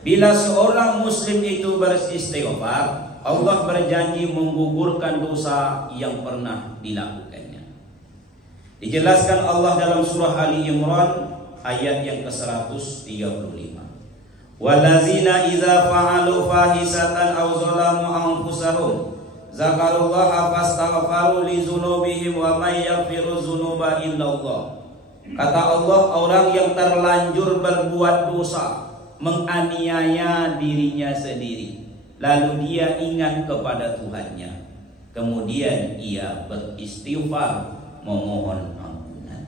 Bila seorang muslim itu beristighfar, Allah berjanji menggugurkan dosa yang pernah dilakukannya. Dijelaskan Allah dalam surah Ali Imran ayat yang ke-135. Wallazina idza fa'alu fahisatan aw zalamu anfusahum zakarullaha fastaghfaru li dzunubihim wa may yaghfiru dzunuba illallah. Kata Allah, orang yang terlanjur berbuat dosa, menganiaya dirinya sendiri, lalu dia ingat kepada Tuhannya, kemudian ia beristighfar memohon ampunan.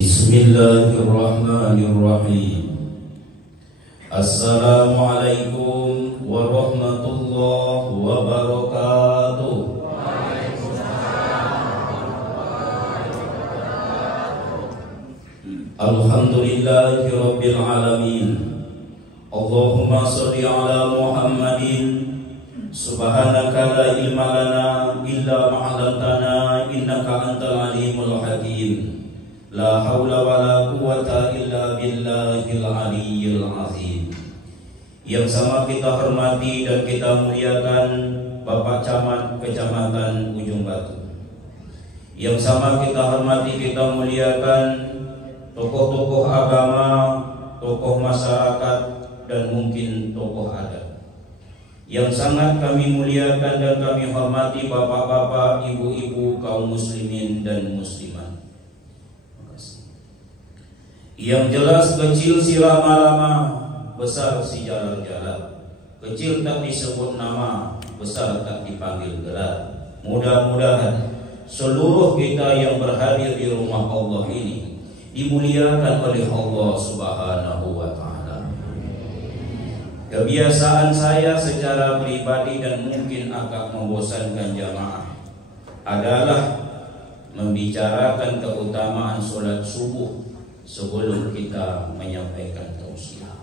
Bismillahirrahmanirrahim. Assalamualaikum warahmatullahi wabarakatuh. Alhamdulillahi rabbil alamin. Allahumma sholli ala Muhammadin. Subhanaka la ilma lana illa ma 'allamtana innaka antal alimul hakim. La haula wa la quwwata illa billahil aliyyil azim. Yang sama kita hormati dan kita muliakan Bapak Camat Kecamatan Ujung Batu. Yang sama kita hormati, kita muliakan tokoh-tokoh agama, tokoh masyarakat, dan mungkin tokoh adat. Yang sangat kami muliakan dan kami hormati bapak-bapak, ibu-ibu, kaum muslimin dan muslimat. Yang jelas kecil si lama-lama, besar si jalan-jalan. Kecil tak disebut nama, besar tak dipanggil gelar. Mudah-mudahan seluruh kita yang berhadir di rumah Allah ini dimuliakan oleh Allah Subhanahu wa ta'ala. Kebiasaan saya secara pribadi dan mungkin agak membosankan jamaah adalah membicarakan keutamaan sholat subuh sebelum kita menyampaikan tausiah.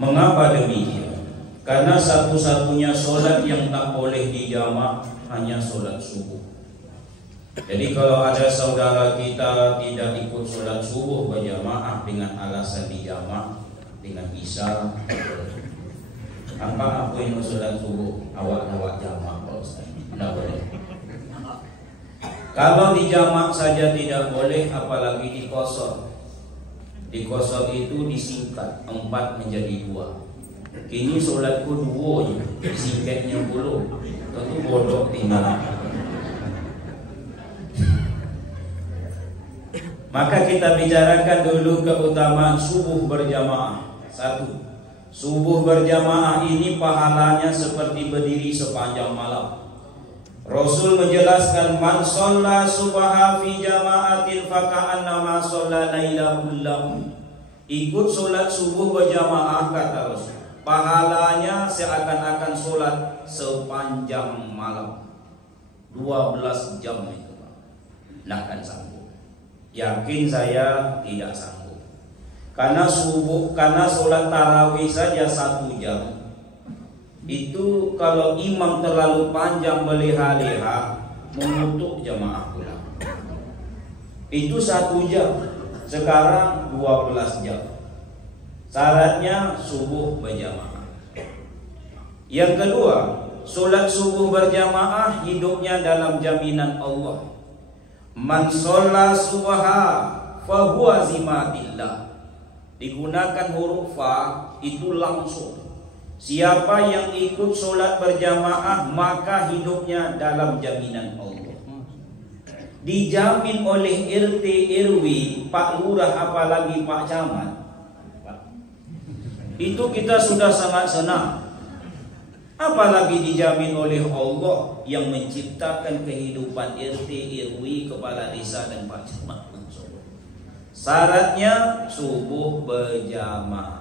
Mengapa demikian? Karena satu-satunya sholat yang tak boleh dijamak hanya sholat subuh. Jadi kalau ada saudara kita tidak ikut sholat subuh berjamaah dengan alasan dijamak dengan isya, apa aku yang sholat subuh awak jamak kalau tidak boleh. Kalau dijamak saja tidak boleh, apalagi dikosor. Dikosor itu disingkat 4 menjadi 2. Kini sholatku 2 disingkatnya 10. Tentu bodoh tinggal. Maka kita bicarakan dulu keutamaan subuh berjamaah. 1. Subuh berjamaah ini pahalanya seperti berdiri sepanjang malam. Rasul menjelaskan, man shalla subha fi jama'atin faka'annama shalla laila kullahu. Ikut solat subuh berjamaah, kata Rasul, pahalanya seakan-akan solat sepanjang malam. 12 jam itu, Nak akan sanggup. Yakin saya tidak sanggup. Karena solat tarawih saja 1 jam. Itu kalau imam terlalu panjang meleha-leha mengutuk jamaah pulang. Itu 1 jam. Sekarang 12 jam. Syaratnya subuh berjamaah. Yang kedua, solat subuh berjamaah hidupnya dalam jaminan Allah. Man sholla subha fahuwa zimatillah. Digunakan huruf fa itu langsung. Siapa yang ikut solat berjamaah maka hidupnya dalam jaminan Allah. Dijamin oleh RT RW, Pak Lurah, apalagi Pak Camat. Itu kita sudah sangat senang. Apalagi dijamin oleh Allah yang menciptakan kehidupan RT RW, kepala desa dan Pak Camat. Syaratnya subuh berjamaah.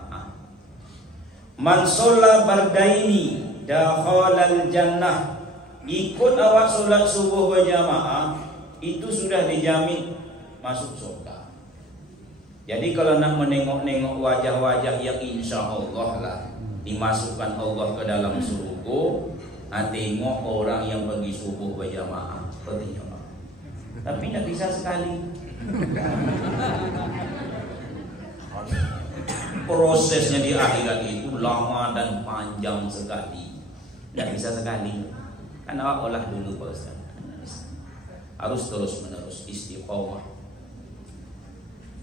Man sholla bardaini dakhalal jannah. Ikut awak solat subuh berjamaah, itu sudah dijamin masuk surga. Jadi kalau nak menengok-nengok wajah-wajah yang insya Allah lah dimasukkan Allah ke dalam surga, Tengok orang yang pergi subuh berjamaah, berjamaah. Tapi tidak bisa sekali. Prosesnya di akhirat itu lama dan panjang sekali. Tidak bisa sekali. Kan awak olah dulu Pak Ustaz. Harus terus menerus istiqomah.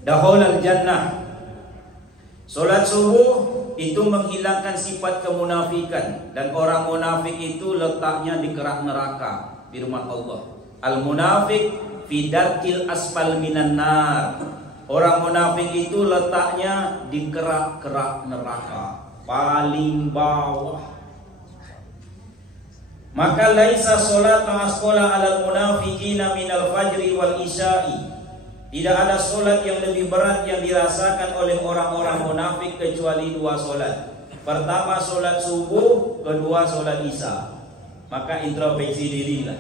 Dakhulal jannah. Solat subuh itu menghilangkan sifat kemunafikan, dan orang munafik itu letaknya di kerak neraka. Firman Allah, al munafik fi darkil asfal minan nar. Orang munafik itu letaknya di kerak-kerak neraka paling bawah. Maka laisa salat asqala alal munafiqina minal fajri wal isya'i. Tidak ada solat yang lebih berat yang dirasakan oleh orang-orang munafik kecuali dua solat. Pertama solat subuh, kedua solat isya. Maka introspeksi dirilah,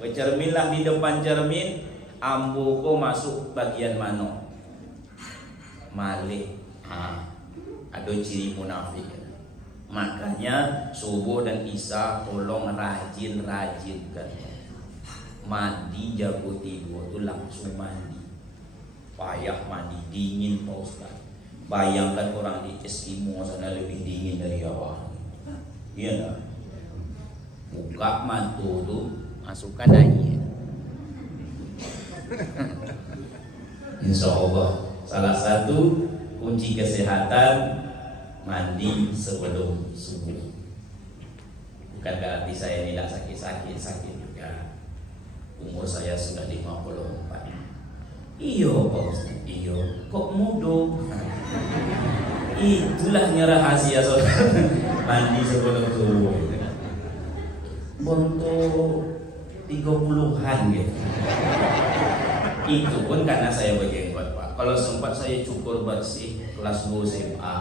bercerminlah di depan cermin, ambuku masuk bagian mana? Malik. Ada ciri munafik. Makanya subuh dan isya tolong rajin-rajinkan. Mandi jago tidur itu langsung mandi. Payah mandi dingin Pak Ustaz. Bayangkan orang di Eskimo sana lebih dingin dari awal. Iya enggak? Buka mantu tuh, masukkan air. Insya Allah salah satu kunci kesehatan mandi sebelum subuh. Bukan berarti saya tidak sakit juga. Umur saya sudah 54. Iyo Pak Ustaz, iyo. Kok mudo? Itulah rahasia saudara. Mandi sebelum subuh. Untuk 30-an gitu. Itu pun karena saya berjenggot Pak. Kalau sempat saya cukur bersih kelas 2 SMA.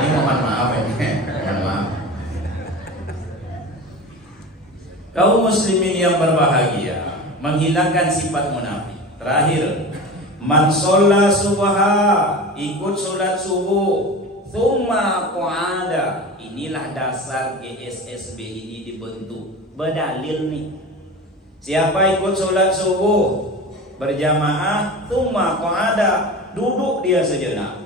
Ini mohon maaf ya. Mohon maaf. Kaum muslimin yang berbahagia, menghilangkan sifat munafik. Terakhir, man sholla subha, ikut sholat subuh, thumma qa'ada. Inilah dasar GSSB ini dibentuk. Berdalil nih. Siapa ikut sholat subuh berjamaah, thumma qa'ada, duduk dia sejenak.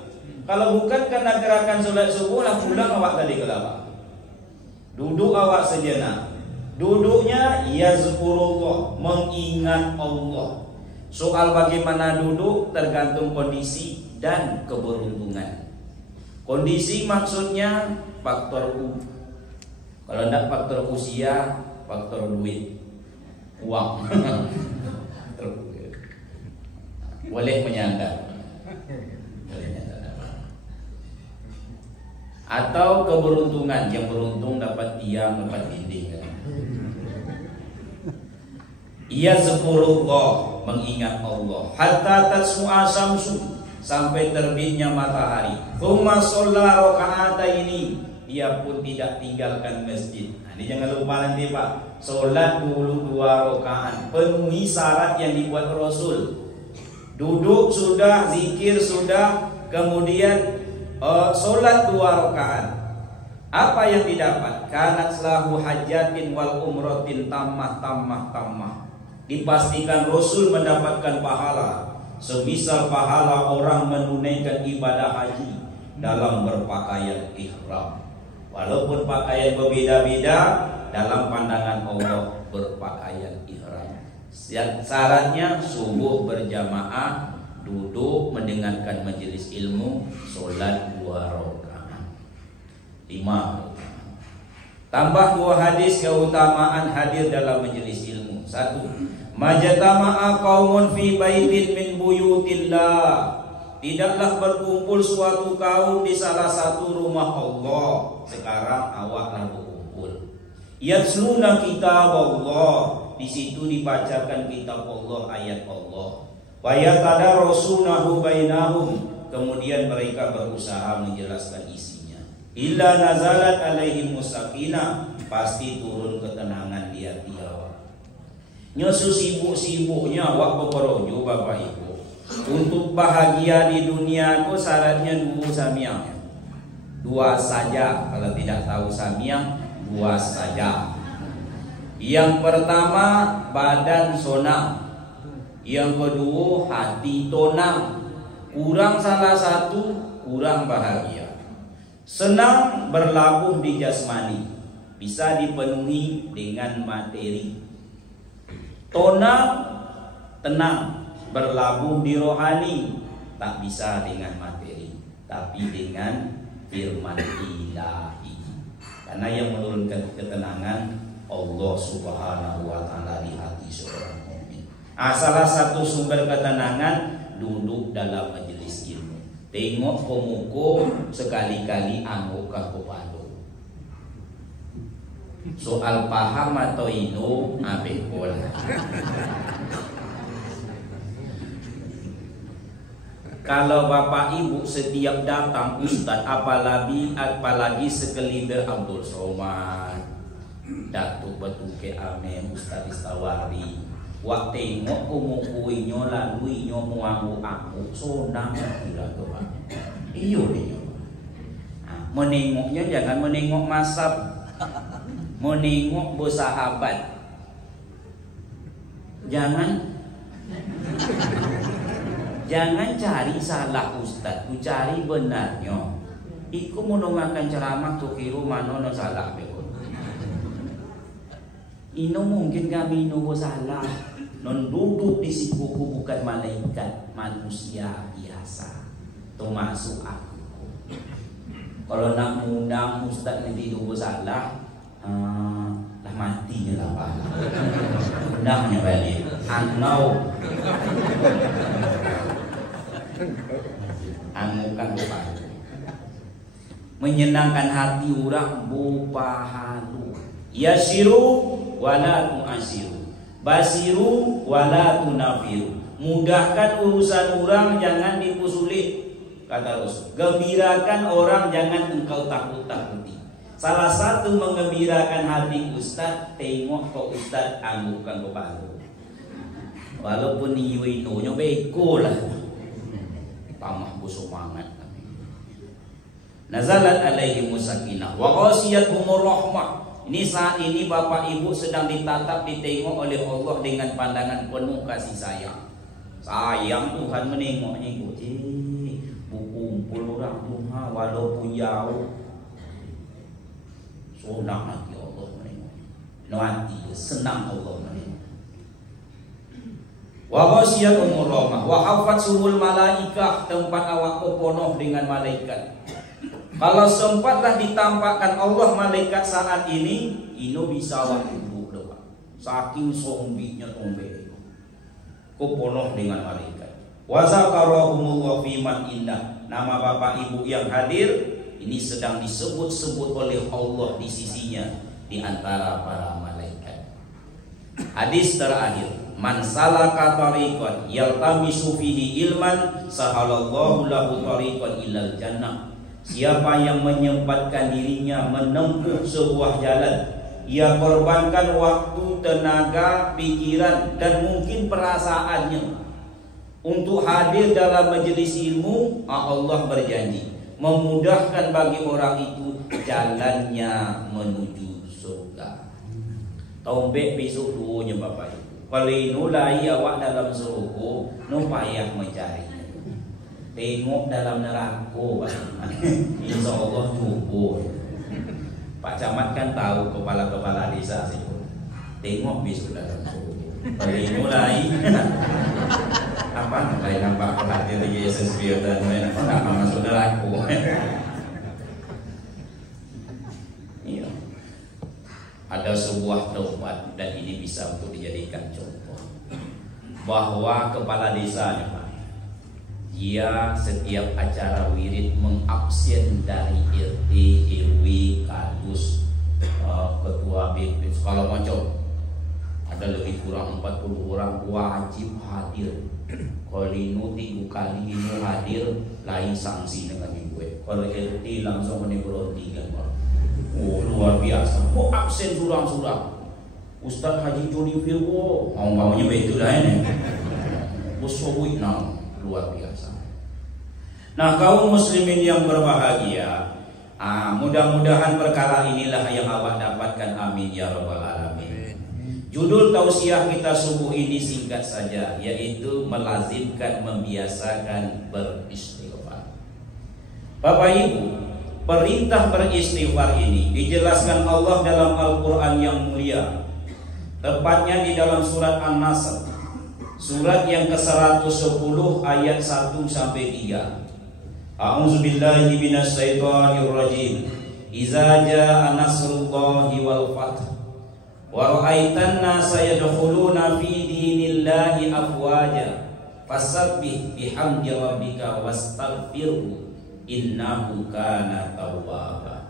Kalau bukan karena gerakan sholat subuh, lah pulang awak tadi ke lawak. Duduk awak sejenak. Duduknya yazkurullah, mengingat Allah. Soal bagaimana duduk tergantung kondisi dan keberuntungan. Kondisi maksudnya faktor U. Kalau tidak faktor usia, faktor duit, uang. Boleh menyangka. Atau keberuntungan, yang beruntung dapat tiang, dapat dinding. Ia zikrullah, mengingat Allah, hatta tasmu'a syamsu, sampai terbitnya matahari. Tsumma shalla raka'ataini, dia pun tidak tinggalkan masjid. Nah, ini jangan lupa nanti Pak, sholat dulu 2 rakaat, penuhi syarat yang dibuat Rasul. Duduk sudah, zikir sudah, kemudian sholat 2 rakaat. Apa yang didapat? Kanat lahu hajatin wal umratin tammah. Dipastikan Rasul mendapatkan pahala semisal pahala orang menunaikan ibadah haji dalam berpakaian ihram. Walaupun pakaian berbeda-beda, dalam pandangan Allah berpakaian ihram. Syaratnya subuh berjamaah, duduk mendengarkan majelis ilmu, sholat 2 rakaat. 5. Tambah 2 hadis keutamaan hadir dalam majelis ilmu. 1. Majtama'a qaumun fi baitin min buyutillah. Tidaklah berkumpul suatu kaum di salah satu rumah Allah. Sekarang awaklah berkumpul. Yatluna kitab Allah. Di situ dibacakan kitab Allah, ayat Allah. Wa yatadarasunahu bainahum. Kemudian mereka berusaha menjelaskan isinya. Illa nazalat alaihim sakinah, pasti turun ketenangan di hati awak. Nyosu sibuk-sibuknya awak beperojo Bapak Ibu. Untuk bahagia di dunia itu syaratnya 2 samiang. 2 saja, kalau tidak tahu samiang, 2 saja. Yang pertama badan sonam, yang kedua hati tonam. Kurang salah satu, kurang bahagia. Senang berlabuh di jasmani, bisa dipenuhi dengan materi. Tonam, tenang, berlabuh di rohani, tak bisa dengan materi, tapi dengan firman ilahi. Karena yang menurunkan ketenangan Allah Subhanahu wa taala di hati seorang mukmin. Salah satu sumber ketenangan duduk dalam majelis ilmu. Tengok pemuka, sekali-kali angguk ke kepala. Soal paham atau ino abekol. Kalau bapak ibu setiap datang ustaz, apalagi segelintir Abdul Somad, Datuk Batuke Amin, Ustaz Istawari, wak tengok kumukuinyo lalu inyo muangu aku sonang kira tuh. Iyo dia. Menengoknya jangan menengok masab, menengok bersahabat. Jangan cari salah ustaz, ku cari benarnya. Iku mendengarkan ceramah tu kira mana no salah beko. Ino mungkin kami no salah. Non duduk di sikuku bukan malaikat, manusia biasa. Termasuk aku. Kalau nak mengundang ustaz nanti dulu salah, lah matinya lah pak. Undangnya balik. Anau. Angukan lupa. Menyenangkan hati orang bupahalu. Yasiru wala tu'asiru, basiru wala tunafiru. Mudahkan urusan orang, jangan dipersulit. Kata Rasul, gembirakan orang, jangan engkau takut-takuti. Salah satu mengembirakan hati ustaz, tengok kok ustaz anggukkan kepala. Walaupun iwinonya beko lah, tamah bersemangat. Nazalat alaihi musakinah wa ghasiyatuhumur rahmah. Ini saat ini bapak ibu sedang ditatap, ditengok oleh Allah dengan pandangan penuh kasih sayang. Sayang Tuhan menengoknya ibu. Kumpul orang Tuhan walaupun jauh, senang hati Allah menengok. Nanti senang Allah menengok. Wa ghasiyatuhumur rahmah wa hafatsumul malaikah, tempat awak penuh dengan malaikat. Kalau sempatlah ditampakkan Allah malaikat saat ini, ino bisa waktu duduk depan. Saking sombinya tombe, penuh dengan malaikat. Wa zakarahumullah fiman indah. Nama bapak ibu yang hadir ini sedang disebut-sebut oleh Allah di sisinya di antara para malaikat. Hadis terakhir, man salaka tariqan yaltamisu fihi ilman sahalallahu lahu tariqan ilal jannah. Siapa yang menyempatkan dirinya menempuh sebuah jalan, ia korbankan waktu, tenaga, pikiran, dan mungkin perasaannya untuk hadir dalam majelis ilmu, Allah berjanji memudahkan bagi orang itu jalannya menuju surga. Tombek besok duonya bapak ibu. Kalau inulai awak dalam surga, no payah mencari. Tengok dalam neraka, insya Allah cukup. Pak Camat kan tahu kepala-kepala desa sih. Tengok besok dalam surga. Kalau mulai apa? Lain nampak pelatih di Yesus dan lain apa? Nggak masuk neraka. Iya. Ada sebuah tempat dan ini bisa untuk dijadikan contoh bahwa kepala desanya Pak, dia setiap acara wirid mengabsen dari RT, RW, kadus, ketua BP. Kalau macam ada lebih kurang 40 orang wajib hadir. Kalau ini 3 kali ini hadir, lain sanksi dengan gue. Kalau RT langsung berhenti kan. Oh luar biasa. Oh absen surang-surang. Ustaz Haji Joni Firgo, mau-maunya begitu lah ini. Bosowit luar biasa. Nah kaum muslimin yang berbahagia, Mudah-mudahan perkara inilah yang awak dapatkan, amin ya rabbal alamin. Judul tausiah kita subuh ini singkat saja, yaitu melazimkan, membiasakan beristighfar. Bapak Ibu, perintah beristighfar ini dijelaskan Allah dalam Al-Quran yang mulia, tepatnya di dalam surat An-Nasr, surat yang ke-110 ayat 1-3. A'udzubillahi minasyaitonirrajim. Iza jaa nasrullahi wal fath wa ra'aitan nasa yadkhuluna fi dinillahi afwaja fasabbih bihamdi rabbika wastaghfirhu innahu kana tawwaba.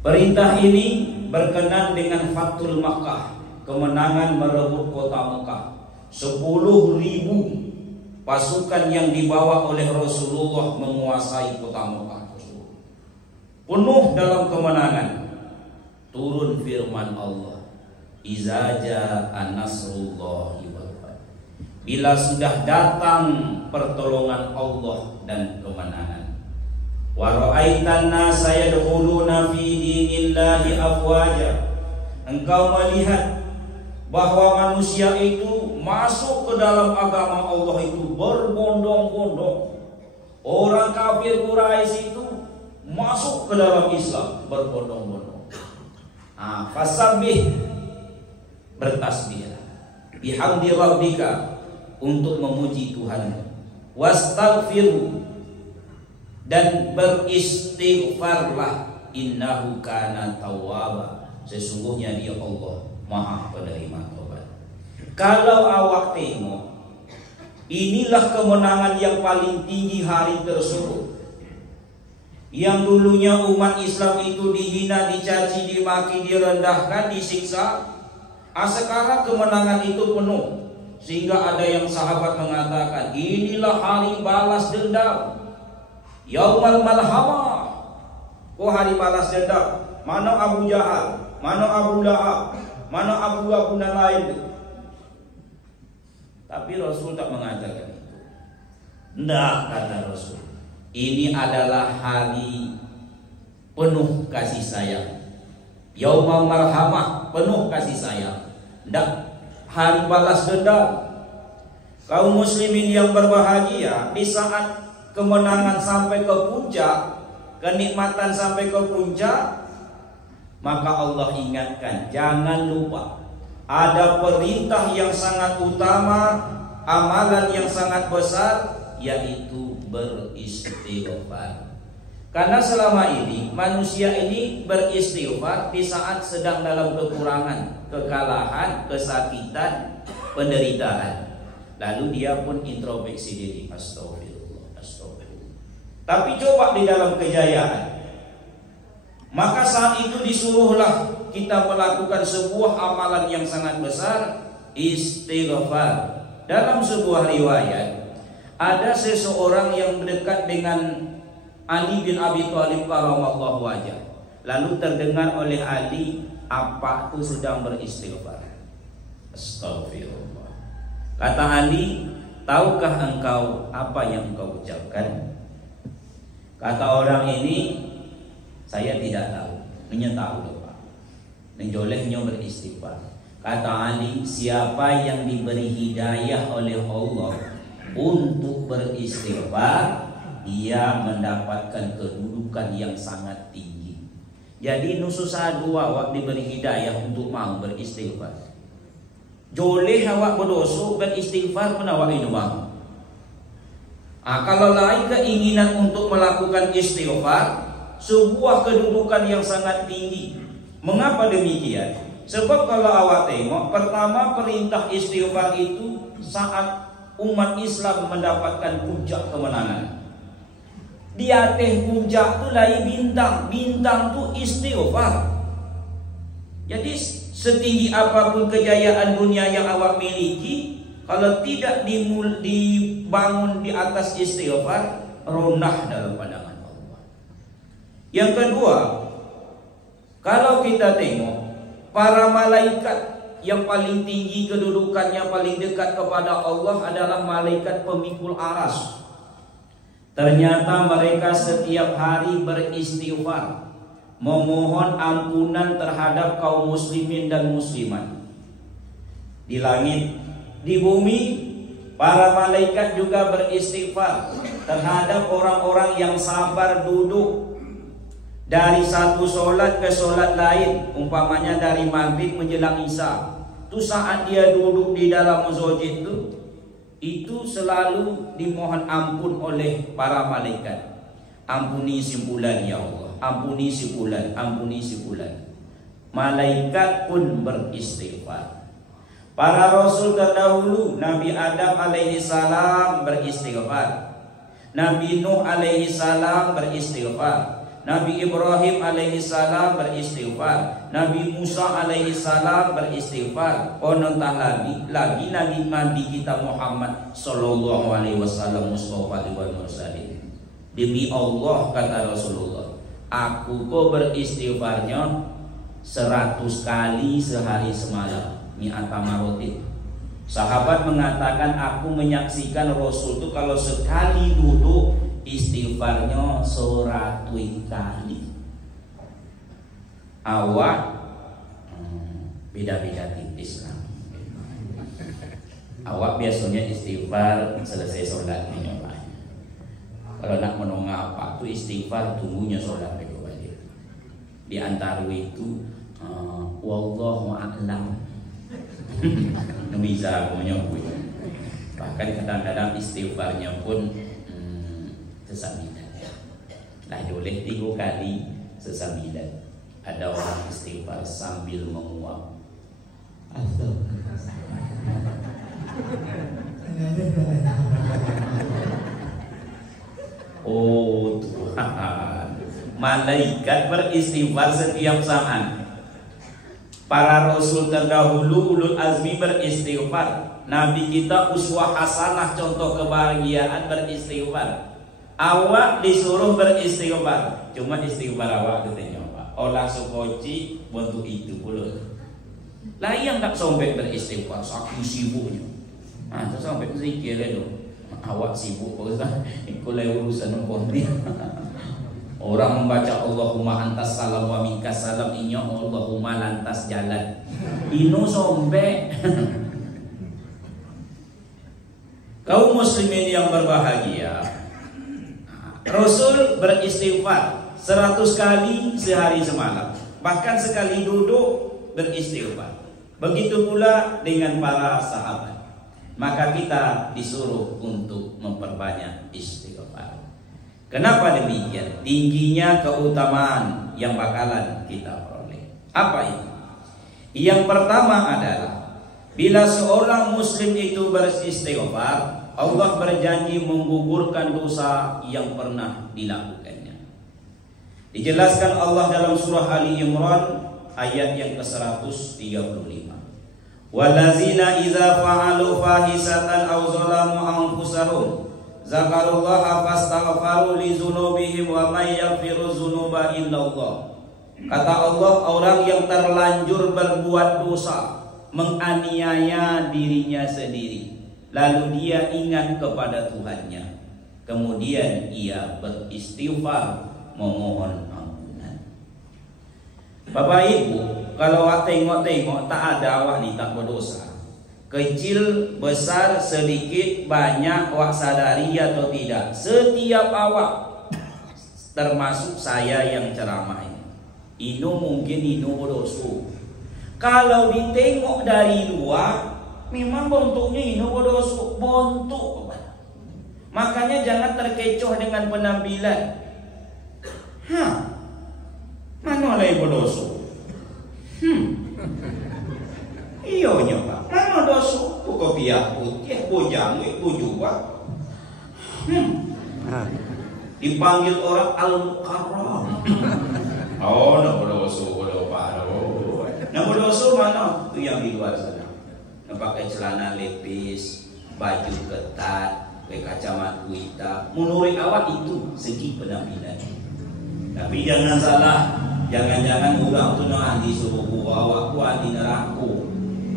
Perintah ini berkenan dengan Fathul Makkah, kemenangan merebut kota Mekah. 10.000 pasukan yang dibawa oleh Rasulullah menguasai kota Mekah tersebut, penuh dalam kemenangan. Turun firman Allah, Iza jaa nasrullahi wal fath. Bila sudah datang pertolongan Allah dan kemenangan. Wa ra'aitan nasa yadkhuluna fi dinillahi afwaja. Engkau melihat bahwa manusia itu masuk ke dalam agama Allah itu berbondong-bondong. Orang kafir Quraisy itu masuk ke dalam Islam berbondong-bondong. Fasabbih, bertasbih, bihamdi rabbika, untuk memuji Tuhan, wastaghfirhu, dan beristighfarlah, innahu kana tawwaba, sesungguhnya Dia Allah Maha penerima tobat. Kalau awak tengok, inilah kemenangan yang paling tinggi hari tersebut. Yang dulunya umat Islam itu dihina, dicaci, dimaki, direndahkan, disiksa, sekarang kemenangan itu penuh. Sehingga ada yang sahabat mengatakan, inilah hari balas dendam, Yaumal Malhamah. Oh, hari balas dendam. Mana Abu Jahal, mana Abu Lahab, mana Abu dan lain itu. Tapi Rasul tak mengatakan itu. Tidak, kata Rasul, ini adalah hari penuh kasih sayang, Yaumul Marhamah, penuh kasih sayang. Tidak hari balas dendam. Kaum muslimin yang berbahagia, di saat kemenangan sampai ke puncak, kenikmatan sampai ke puncak, maka Allah ingatkan, jangan lupa ada perintah yang sangat utama, amalan yang sangat besar, yaitu beristighfar. Karena selama ini manusia ini beristighfar di saat sedang dalam kekurangan, kekalahan, kesakitan, penderitaan. Lalu dia pun introspeksi diri, astagfirullah, astagfirullah. Tapi coba di dalam kejayaan, maka saat itu disuruhlah kita melakukan sebuah amalan yang sangat besar, istighfar. Dalam sebuah riwayat, ada seseorang yang mendekat dengan Ali bin Abi Thalib karamallahu wajah. Lalu terdengar oleh Ali, apa itu sedang beristighfar. Astagfirullah. Kata Ali, tahukah engkau apa yang engkau ucapkan? Kata orang ini, saya tidak tahu. Menyetahu lupa. Menjolehnya beristighfar. Kata Ali, siapa yang diberi hidayah oleh Allah untuk beristighfar, dia mendapatkan kedudukan yang sangat tinggi. Jadi nususah dua awak diberi hidayah untuk mau beristighfar. Joleh awak berdosa beristighfar pun awak itu mau. Kalau lain keinginan untuk melakukan istighfar, sebuah kedudukan yang sangat tinggi. Mengapa demikian? Sebab kalau awak tengok, pertama perintah istighfar itu saat umat Islam mendapatkan puncak kemenangan. Di atas puncak tu lain bintang, bintang tu istighfar. Jadi setinggi apapun kejayaan dunia yang awak miliki, kalau tidak dibangun di atas istighfar, runah dalam pandangan Allah. Yang kedua, kalau kita tengok para malaikat yang paling tinggi kedudukannya, paling dekat kepada Allah adalah malaikat pemikul aras. Ternyata mereka setiap hari beristighfar, memohon ampunan terhadap kaum muslimin dan muslimat. Di langit, di bumi, para malaikat juga beristighfar terhadap orang-orang yang sabar duduk dari satu solat ke solat lain. Umpamanya dari maghrib menjelang isya, itu saat dia duduk di dalam masjid itu selalu dimohon ampun oleh para malaikat. Ampuni si fulan ya Allah, ampuni si fulan, ampuni si fulan. Malaikat pun beristighfar. Para rasul terdahulu, Nabi Adam alaihi salam beristighfar, Nabi Nuh alaihi salam beristighfar, Nabi Ibrahim alaihi salam beristighfar, Nabi Musa alaihi salam beristighfar. Oh nentah lagi Nabi kita Muhammad sallallahu alaihi wasallam Mustafa wal mursalin. Demi Allah, kata Rasulullah, aku kok beristighfarnya 100 kali sehari semalam. Mi'ata marotin. Sahabat mengatakan, aku menyaksikan Rasul itu kalau sekali duduk istighfarnya 100 kali. Awak beda-beda tipis lah. Awak biasanya istighfar selesai sholat nyoba. Kalau nak menongak apa tuh istighfar tunggunya sholat nyoba. Di antara itu wallahu a'lam. Bisa menyebut. Bahkan kadang-kadang istighfarnya pun sesamilan. Nah boleh 3 kali sesamilan. Ada orang istighfar sambil menguap. Oh Tuhan, malaikat beristighfar setiap saat. Para rasul terdahulu ulul azmi beristighfar. Nabi kita uswah hasanah, contoh kebahagiaan, beristighfar. Awak disuruh beristighfar, cuma istighfar awak katanya Pak. Olah sokoci bentuk itu pula. Lah yang tak sampai beristighfar, aku sibuknya. Nah, tu sampai zikir itu. Awak sibuk Ustaz, ikut urusan konti. Orang membaca Allahumma antas salam wa minkas salam, inya Allahumma lantas jalan. Inu sombe. Kaum muslimin yang berbahagia, Rasul beristighfar 100 kali sehari semalam. Bahkan sekali duduk beristighfar. Begitu pula dengan para sahabat. Maka kita disuruh untuk memperbanyak istighfar. Kenapa demikian? Tingginya keutamaan yang bakalan kita peroleh. Apa itu? Yang pertama adalah bila seorang muslim itu beristighfar, Allah berjanji menggugurkan dosa yang pernah dilakukannya. Dijelaskan Allah dalam surah Ali Imran ayat yang ke-135. Wallazina idza fa'alu fahisatan aw zalamu anfusahum zakarullaha fastaghfaru li dzunubihim wa may yaghfiru dzunuba illallah. Kata Allah, orang yang terlanjur berbuat dosa, menganiaya dirinya sendiri, lalu dia ingat kepada Tuhannya, kemudian ia beristighfar, memohon ampunan. Bapak Ibu, kalau awak tengok-tengok tak ada awak ni tak berdosa. Kecil, besar, sedikit, banyak, awak sadari atau tidak, setiap awak, termasuk saya yang ceramah ini, inu mungkin inu berdosa. Kalau ditengok dari luar, memang bentuknya inu berdosa, bentuk. Makanya jangan terkecoh dengan penampilan. Mana lagi berdosa? Iyonya Pak, mana dosa? Kok biak putih, bujang, bujuwa. Dipanggil orang al-mukarram. Oh, nak berdosa, Pak. Nak berdosa mana? Itu yang di luar sana. Nak pakai celana lepis, baju ketat, pakai kacamata hitam. Menurut awak itu segi penampilan. Tapi jangan salah. Jangan-jangan orang tu nak ahli subuh awak tu ahli neraka.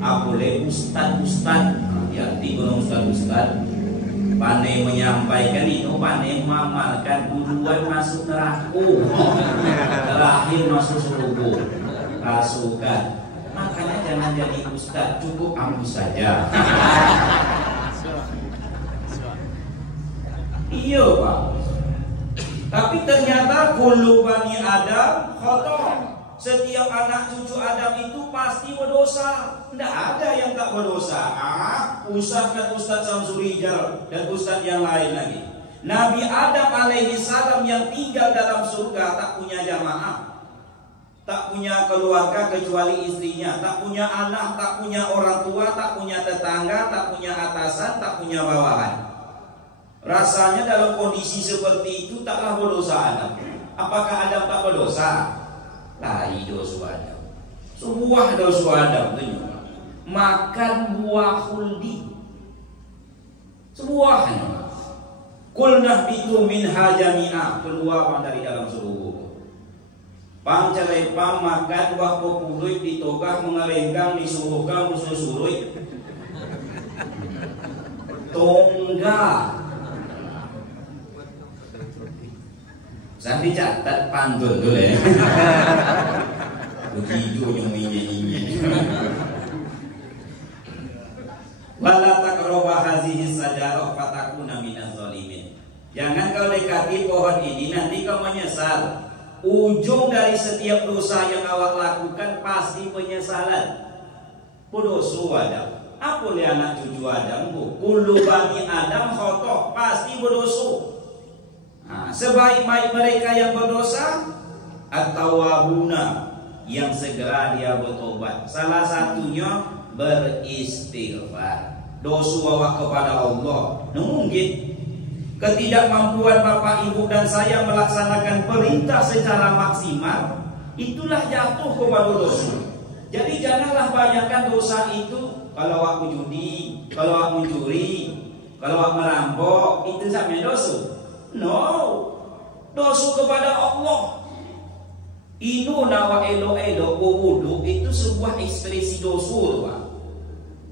Aku le ustaz. Ya, tiga ustaz. Pandai menyampaikan itu, pandai mengamalkan. Duluan masuk neraka, terakhir masuk surga. Rasukan. Makanya jangan jadi ustaz, cukup ampu saja. Iya Pak. Tapi ternyata kullu bani Adam khata'. Setiap anak cucu Adam itu pasti berdosa. Tidak ada yang tak berdosa. Ustaz kan Ustaz Samsul Rijal dan Ustaz yang lain lagi. Nabi Adam alaihi salam yang tinggal dalam surga tak punya jamaah, tak punya keluarga kecuali istrinya, tak punya anak, tak punya orang tua, tak punya tetangga, tak punya atasan, tak punya bawahan. Rasanya dalam kondisi seperti itu taklah berdosa Adam. Apakah Adam tak berdosa? Lai dosa Adam. Sebuah dosa Adam itu makan buah khuldi. Sebuahnya. Qulna bitu minha jami'a, keluar dari dalam surga. Pang cerai pang makan buah populuy ditogah mengalenggang disuruhkan musuh-suruh. Tongga. Saya dicatat pantun dulu ya. Begitu yang ini. Wala taqrabu hazihi sajarah fatakuna minaz zalimin. Jangan kau dekati pohon ini, nanti kau menyesal. Ujung dari setiap dosa yang awak lakukan pasti penyesalan. Berdosa Adam. Apa li anak cucu Adam bu? Kullu bani Adam khata', pasti berdosa. Sebaik-baik mereka yang berdosa at-tawwabuna, yang segera dia bertobat. Salah satunya beristighfar. Dosa awak kepada Allah. Mungkin ketidakmampuan bapak ibu dan saya melaksanakan perintah secara maksimal, itulah jatuh kepada dosa. Jadi janganlah banyakkan dosa itu. Kalau awak judi, kalau awak mencuri, kalau awak merampok, itu sama dosa. No, dosa kepada Allah. Inu nawa elo-elo wudu itu sebuah ekspresi dosa, Pak.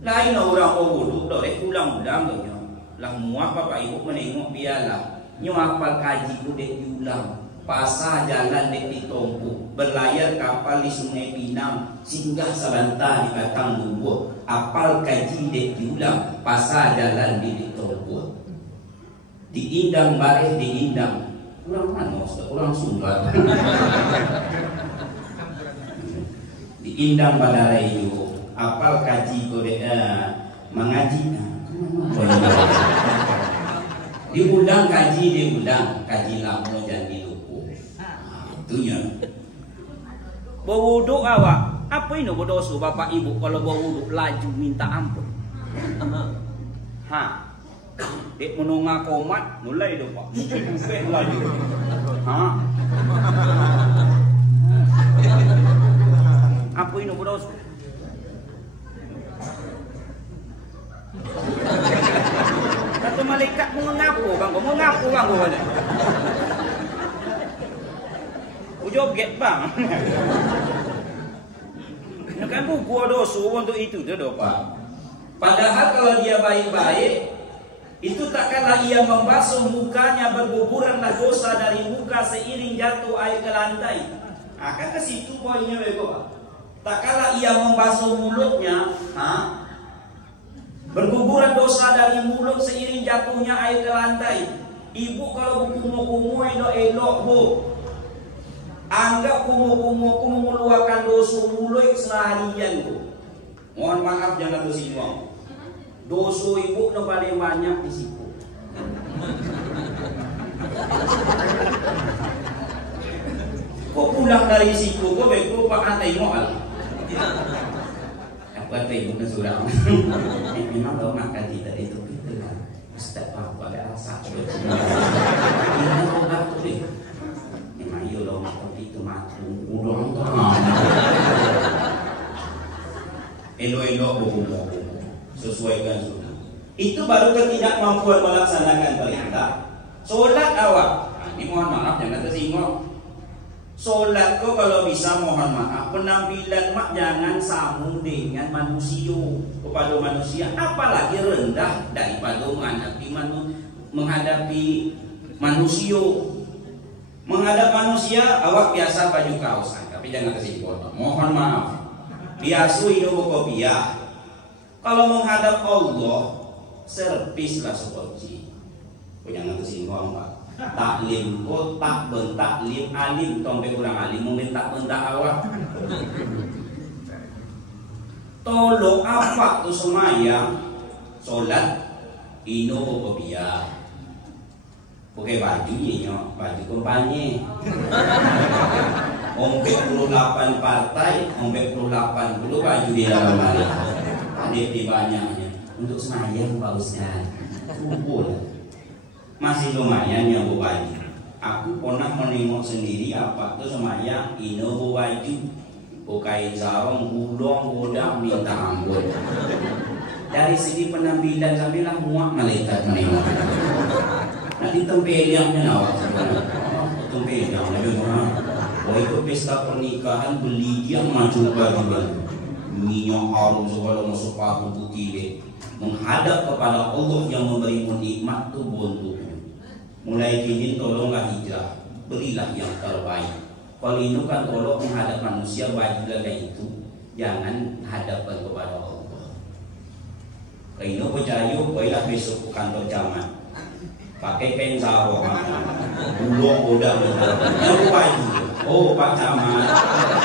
Lain orang wudu dah ulang-ulang tu. Lah muak bapak ibu menengok piala. Nyu apal kaji ku dek diulang. Pasah jalan dek ditompu. Berlayar kapal di Sungai Pinang, singgah sebentar di Batang Lubuh. Apal kaji dek diulang. Pasah jalan di ditompu. Diindang bareh diindang. Kurang mana Ustaz? Kurang Sumba. Diindang pada rayu. Apal kaji kode mengaji. Diundang kaji, diundang kaji lama jangan dilupu. Itunya. Berwuduk awak. Apa ini berdosa bapak ibu kalau berwuduk laju minta ampun? Dek menunggu komat, mulai dong Pak. Mungkin lagi. Apa ini berdosa? Kata malaikat mau ngapu bang, mau ngapu bang, boleh. Ujoget bang. Ini kan buku dosa untuk itu tu Pak. Padahal kalau dia baik-baik, itu takkanlah ia membasuh mukanya, berguguranlah dosa dari muka seiring jatuh air ke lantai. Akan ke situ poinnya bego. Takkanlah ia membasuh mulutnya, berguguran dosa dari mulut seiring jatuhnya air ke lantai. Ibu kalau kumu-kumu elok-elok bu, anggap kumu-kumu mengeluarkan dosa mulut seharian bu. Mohon maaf jangan tersinggung. Dosa ibu no paling banyak di situ. Kok pulang dari situ, kok beko Pak Antai Moal. Aku Antai Moal surau. Memang tahu makan tidak itu gitu kan. Ustaz apa ada rasa. Ini kok aku deh. Memang yo lo makan itu matu udang tuh. Elo-elo bohong. Sesuaikan sunnah. Itu baru ketidakmampuan melaksanakan perintah. Solat awak. Ini mohon maaf jangan tersinggung. Solat kau kalau bisa mohon maaf, penampilan mak jangan sambung dengan manusia, kepada manusia, apalagi rendah daripada menghadapi manusia. Menghadap manusia awak biasa baju kaos, tapi jangan kasih foto. Mohon maaf. Biasa itu kopiah. Kalau menghadap Allah, servislah seperti. Jangan tersinggung Pak. Taklim ko tak bentaklim alim tombe kurang alim membentak-bentak awak. Tolong apa tu semayang solat ino kopiah. Pakai baju ya, baju kampanye. 48 partai, 48 baju di dalam hari. Ada di banyaknya untuk semayang Pak Ustaz. Kumpul. Masih lumayan yang baju. Aku pernah menengok sendiri apa tuh semayang ino baju. Pakai sarung gulung godang minta ampun. Dari segi penampilan sampai lah muak malaikat menengok. Nanti tempelangnya awak. Tempelang aja mah. Wah itu pesta pernikahan beli yang maju baju. Minyak harum segala masuk paku putih. Menghadap kepada Allah yang memberimu nikmat tu bontu. Mulai kini tolonglah hijrah, berilah yang terbaik. Kalau itu kan tolong menghadap manusia, bajulah itu, jangan hadapkan kepada Allah. Kalau percaya, baiklah besok ke kantor camat, pakai kain sarung, bulog udah yang baju. Oh Pak Camat,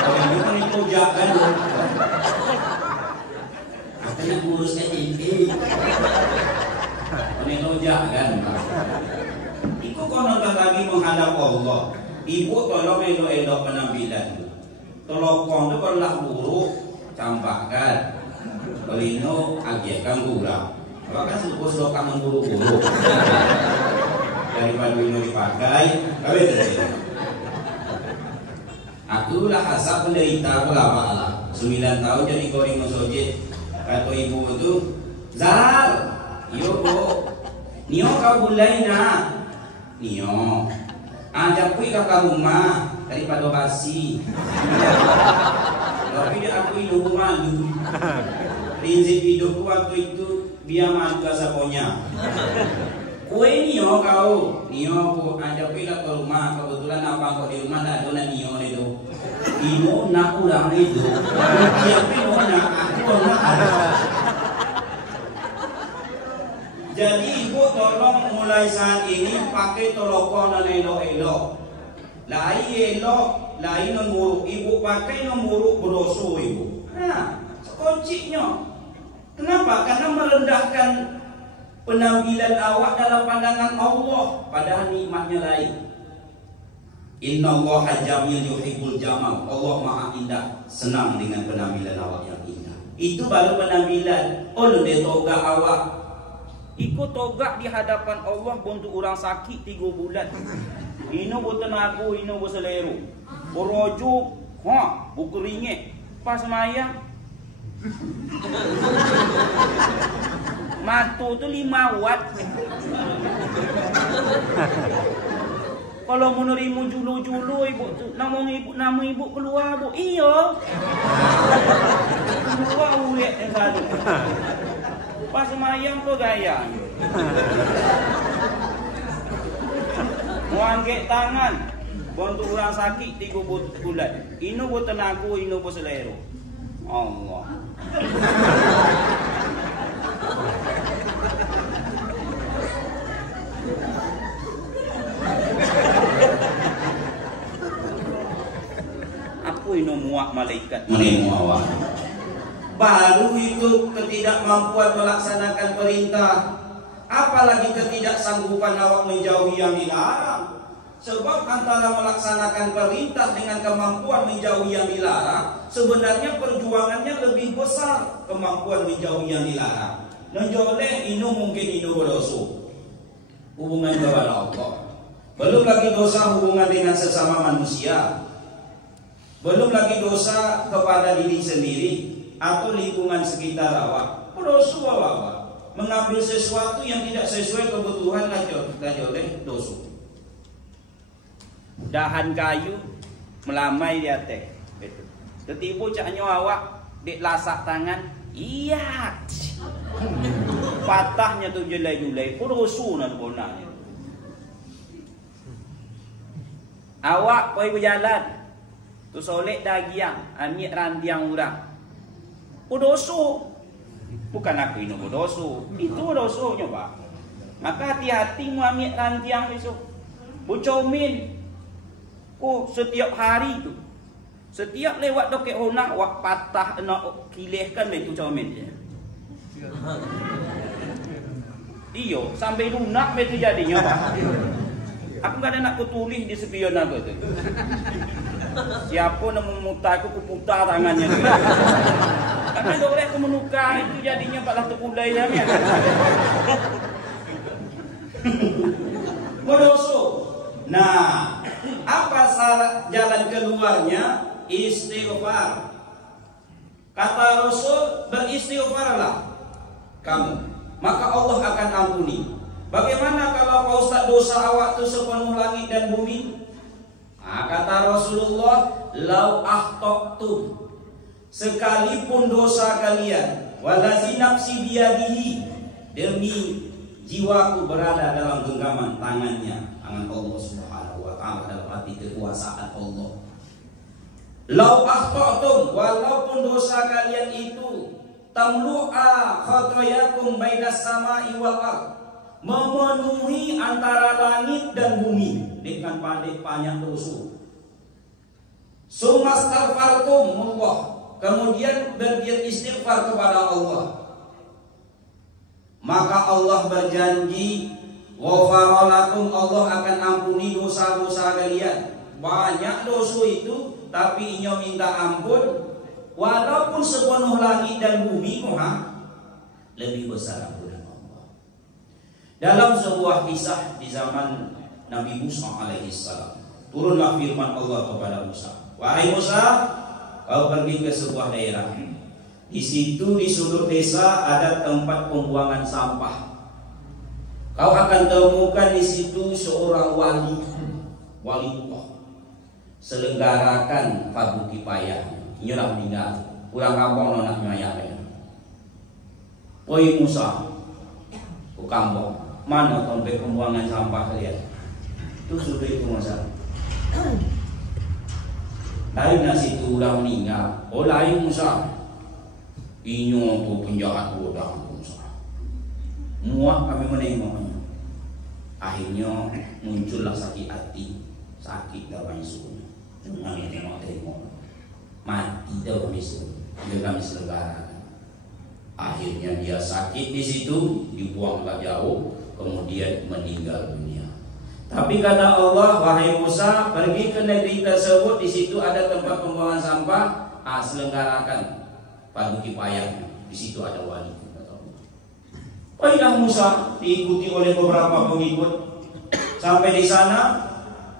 kalau itu kan itu jangan. Akhirnya ngurusnya ini, ini jangan. Iku konon lagi menghadap Allah. Ibu tolong elok-elok penampilan. Tolong itu kalau buruk campakkan. Kalau ini agiakan gula. Kalau kan sudah kamu buruk-buruk. Daripada ini dipakai, kau itu. Aku lah hasab penderita pelapa 9 tahun jadi goreng masojid. Kata ibu itu, Zal, yo bu, nio kau bulai nak. Nio, ajak kui kakak rumah daripada basi. Tapi dia aku hidup malu. Prinsip hidupku waktu itu biar malu saponya. Kue Nio kau, Nio aku ajak kui kakak rumah. Kebetulan apa kau di rumah tak ada Nio itu. Nio nak ulang itu. Siapa Nio nak aku nak. Jadi ibu tolong mulai saat ini pakai tolokon dan elok-elok. Lain elok, lain memburuk. Ibu pakai memburuk berdosa ibu. Nah, sekociknya. Kenapa? Karena merendahkan penampilan awak dalam pandangan Allah. Padahal nikmatnya lain. Inna Allah jamil yuhibbul jamal. Allah maha indah, senang dengan penampilan awak yang indah. Itu baru penampilan. Oh, dia toga awak. Ikut togak di hadapan Allah untuk orang sakit 3 bulan. Ino tenaga, ino selero. Borojuk, buku ringgit. Pas semayang. Matu tu 5 watt. Kalau menerimu julu-julu ibu tu, nama ibu keluar bu. Iyo. Keluar uyak yang satu. Pas semayang tu gaya. Muangkek tangan. Bantu orang sakit 3 bulan. Ino buat tenaga, ino buat selero. Allah. Apa ino muak malaikat menemu awak? Baru itu ketidakmampuan melaksanakan perintah, apalagi ketidaksanggupan awak menjauhi yang dilarang. Sebab antara melaksanakan perintah dengan kemampuan menjauhi yang dilarang, sebenarnya perjuangannya lebih besar kemampuan menjauhi yang dilarang. Nonjoleh inu mungkin inu berdosa hubungan kepada Allah. Belum lagi dosa hubungan dengan sesama manusia. Belum lagi dosa kepada diri sendiri atau lingkungan sekitar awak. Berdosa awak mengambil sesuatu yang tidak sesuai kebutuhan lajoleh dosa. Dahan kayu melamai dia teh. Tiba-tiba caknya awak dek lasak tangan, iya. Patahnya tu jelai-julai, purusu nak bonanya. Awak pergi berjalan, tu solek dagiang, ambil rantiang orang. Purusu. Bukan aku ini purusu, itu purusunya Pak. Maka hati-hati mu ambil rantiang besok. Bucomin. Oh, setiap hari tu. Setiap lewat dokek hona wak patah nak kilihkan begitu comen dia. Iyo, sampai lunak begitu jadinya Pak. Aku enggak ada nak kutulis di spion aku tu. Siapa nak memutar aku putar tangannya tu. Karena orang aku menukar itu jadinya Pak lah terpulai dia. Meroso. Nah, apa jalan keluarnya? Istighfar. Kata Rasul, beristighfarlah kamu, maka Allah akan ampuni. Bagaimana kalau Pak Ustaz dosa awak itu sepenuh langit dan bumi? Nah, kata Rasulullah, lau ahtaqtum, sekalipun dosa kalian, walazi nafsi biyadihi, demi jiwaku berada dalam genggaman tangannya, tangan Allah Subhanahu wa taala, dalam arti kekuasaan Allah. Lau akhtatum, walaupun dosa kalian itu tamlu'a khatayakum bainas sama'i wal ardh, memenuhi antara langit dan bumi dengan banyak dosa. Sumastaghfartum Allah, kemudian beristighfar kepada Allah, maka Allah berjanji ghafara lakum, Allah akan ampuni dosa-dosa kalian. Banyak dosa itu tapi inyo minta ampun, walaupun sepenuh langit dan bumi lebih besar ampunan Allah. Dalam sebuah kisah di zaman Nabi Musa alaihissalam, turunlah firman Allah kepada Musa, wahai Musa, kau pergi ke sebuah daerah. Di situ di sudut desa ada tempat pembuangan sampah. Kau akan temukan di situ seorang wali Allah, selenggarakan fardu kifayah. Nyolah meninggal, kurang kampung nak nyayah. Oi Musa, ku kampung, mana tempat pembuangan sampah kalian? Itu sudah itu Musa. Lain nasi itu udah meninggal. Oh lain Musa. Inyo tu penjahat bodoh Musa. Muak kami menengoknya. Akhirnya muncullah sakit hati, sakit dalam isu. Kami tengok-tengok, mati dah kami suruh, dia kami selenggarakan. Akhirnya dia sakit di situ, dibuang agak jauh, kemudian meninggal dunia. Tapi kata Allah, wahai Musa, pergi ke negeri tersebut, di situ ada tempat pembuangan sampah, selenggarakan fardu kifayah. Di situ ada wali. Baiklah Musa diikuti oleh beberapa pengikut. Sampai di sana,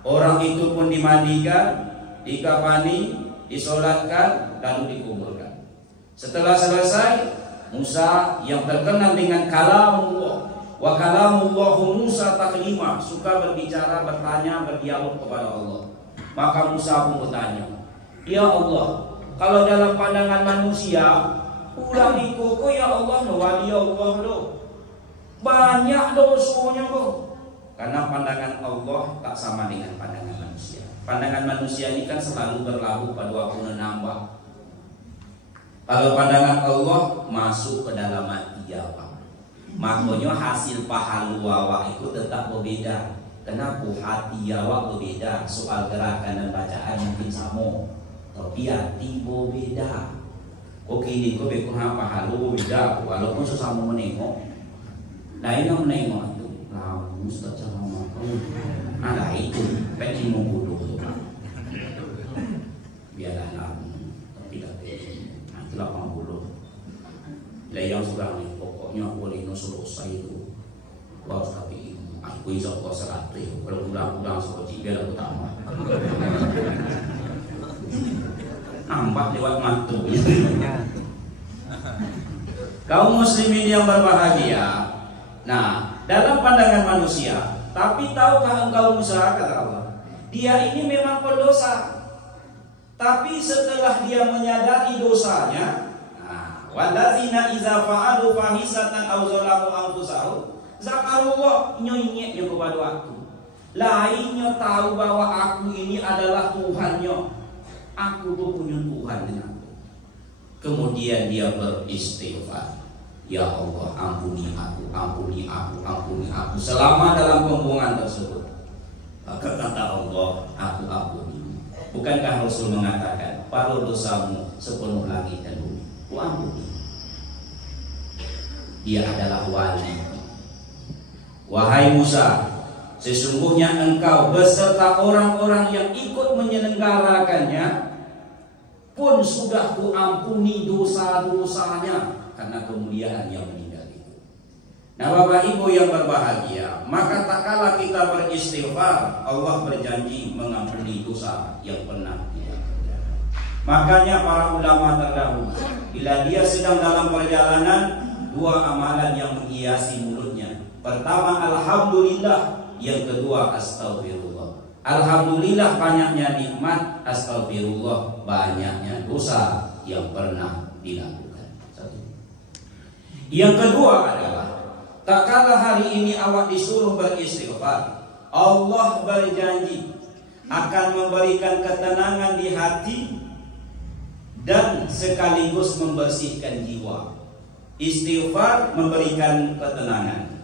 orang itu pun dimandikan, dikafani, disolatkan, lalu dikuburkan. Setelah selesai, Musa yang terkenal dengan kalamullah, wa kalamullahu Musa taklima, suka berbicara, bertanya, berdialog kepada Allah. Maka Musa pun bertanya, ya Allah, kalau dalam pandangan manusia, ulang ikut ya Allah, wali Allah lo, banyak dosanya kok. Karena pandangan Allah tak sama dengan pandangan manusia. Pandangan manusia ini kan selalu berlabuh pada waktu menambah. Kalau pandangan Allah masuk ke dalam hati apa? Makanya hasil pahala awak itu tetap berbeda. Kenapa hati awak berbeda? Soal gerakan dan bacaan mungkin sama, tapi hati berbeda. Kok ini kok berkurang pahala berbeda, walaupun sesama menengok. Lain yang menengok itu, Ustaz sama ada itu pengen membunuh. Biarlah lalu, tapi tak nanti 80. Layang sudah nih, pokoknya boleh selesai itu. Wah tapi aku insya Allah 100. Kalau udah selesai biar aku tambah. Nampak lewat mantu. Kaum muslimin yang berbahagia. Nah, dalam pandangan manusia, tapi tahukah engkau Musa, kata Allah, dia ini memang pendosa. Tapi setelah dia menyadari dosanya, wallazina idza fa'alu fahisatan aw zalamu anfusahum zakarullah, nyoinya kepada aku. Lainnya tahu bahwa aku ini adalah Tuhannya. Aku tuh punya Tuhan dengan aku. Kemudian dia beristighfar. Ya Allah, ampuni aku, ampuni aku, ampuni aku. Selama dalam pembuangan tersebut, maka kata Allah, aku ampuni. Bukankah Rasul mengatakan, paruh dosamu sepenuh langit dan bumi, ku ampuni. Dia adalah wali. Wahai Musa, sesungguhnya engkau beserta orang-orang yang ikut menyelenggarakannya pun sudah ku ampuni dosa-dosanya karena kemuliaan yang meninggal itu. Nah, Bapak Ibu yang berbahagia, maka tak kala kita beristighfar, Allah berjanji mengampuni dosa yang pernah kita kerjakan. Makanya para ulama terdahulu, bila dia sedang dalam perjalanan, dua amalan yang menghiasi mulutnya. Pertama, alhamdulillah. Yang kedua, astagfirullah. Alhamdulillah banyaknya nikmat, astagfirullah banyaknya dosa yang pernah dilakukan. Satu. Yang kedua adalah, tak kala hari ini awak disuruh beristighfar, Allah berjanji akan memberikan ketenangan di hati dan sekaligus membersihkan jiwa. Istighfar memberikan ketenangan.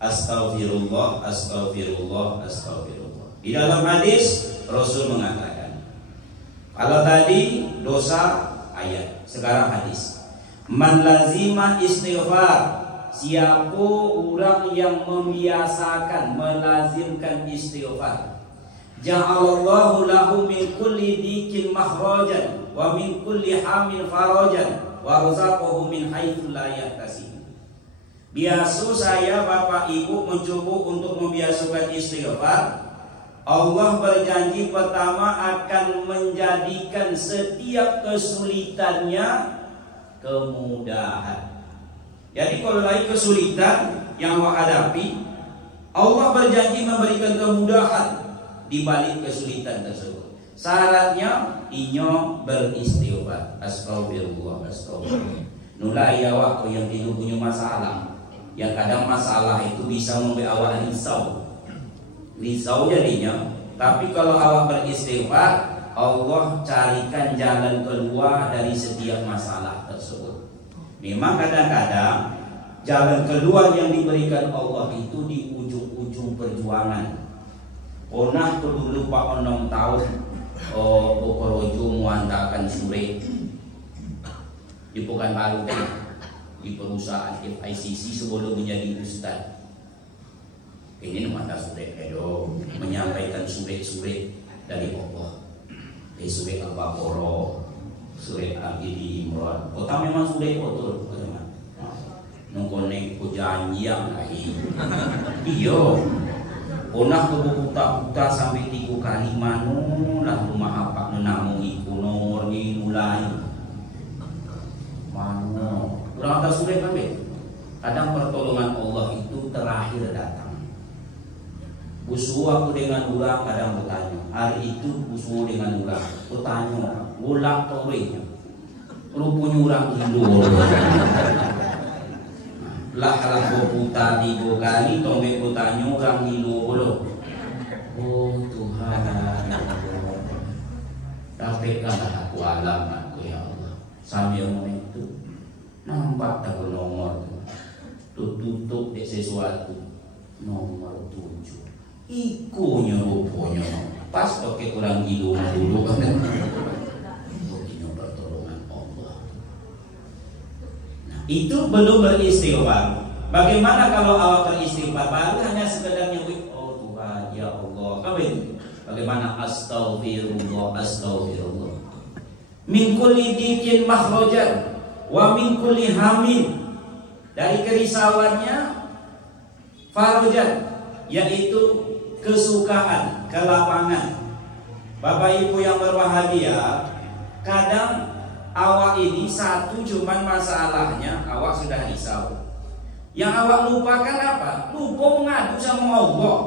Astaghfirullah, astaghfirullah, astaghfirullah. Di dalam hadis Rasul mengatakan, kalau tadi dosa ayat, sekarang hadis. Man lazima istighfar, siapa orang yang membiasakan melazimkan istighfar, ja'alallahu lahu min kulli dikin makhrajan wa min kulli hamin farajan wa razaqahu min haitsu la yahtasib. Biasa saya Bapak Ibu mencoba untuk membiasakan istighfar. Allah berjanji pertama akan menjadikan setiap kesulitannya kemudahan. Jadi kalau lagi kesulitan yang awak hadapi, Allah berjanji memberikan kemudahan di balik kesulitan tersebut. Syaratnya inyo beristighfar. Astagfirullah, astagfirullah. Nulai awak yang tidak punya masalah. Yang kadang masalah itu bisa membuat awak risau jadinya. Tapi kalau awak beristighfar, Allah carikan jalan keluar dari setiap masalah tersebut. Memang kadang-kadang jalan keluar yang diberikan Allah itu di ujung-ujung perjuangan. Pernah dulu Pak Onong tahun Pokorojo mengandalkan sore di Pekanbaru di perusahaan FICC sebelum menjadi ustaz. Ini mata sore edo menyampaikan sure-sure dari Allah. Sure Al-Baqarah, sure Ali Imran. Kota memang sure betul, teman. Nongkone ko janjian lagi. Iyo. Onah ke buta-buta sampai 3 kali manu lah rumah apa menamu iku nomor ni mulai. Manu. Kurang atas sure kan be? Kadang pertolongan Allah itu terakhir datang. Busu aku dengan ulang kadang bertanya. Hari itu busu dengan ulang bertanya. Ulang torenya. Rupanya orang Hindu. Lah buta 3 kali tombe bertanya orang Hindu belum. Oh Tuhan. Rapikanlah aku alam aku ya Allah. Sambil itu nampak tak nomor tutup di sesuatu nomor 7. Ikunya rupanya pas pakai kurang dulu kan begini pertolongan Allah. Nah, itu belum beristighfar. Bagaimana kalau awak beristighfar baru hanya sekedar nyebut oh Tuhan ya Allah. Bagaimana astagfirullah astagfirullah. Min kulli dikin makhrajan wa min kulli hamin, dari kerisauannya farajan, yaitu kesukaan, kelapangan. Bapak Ibu yang berbahagia, kadang awak ini satu cuman masalahnya awak sudah risau. Yang awak lupakan apa? Lupa mengadu sama Allah.